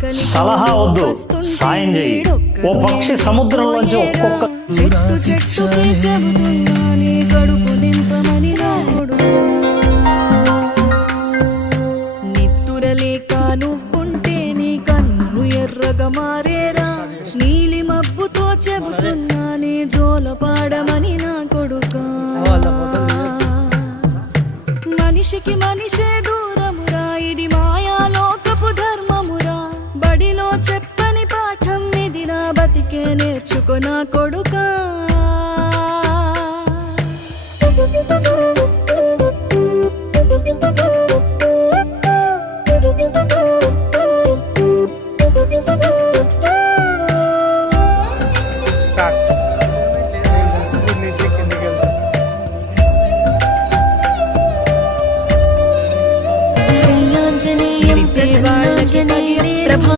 సలహా వద్దు, సాయం చెయ్యి. ఓ పక్షి సముద్రంలోంచి ఒక్కొక్క చెట్టు చెట్టుకి చెబుతున్నా నీ కడుపు నింపమని నా కొడుకు. నిద్దురలేక నువ్వుంటే నీ కన్నులు ఎర్రగా మారేరా. నీలి మబ్బుతో చెబుతున్నా నీ జోల పాడమని నా కొడుకా. మనిషికి మనిషే దూరమురా, ఇది మాయాలోకపు ధర్మమురా. బడిలో చెప్పని పాఠం ఇదిరా, బతికే నేర్చుకో నా కొడుకా.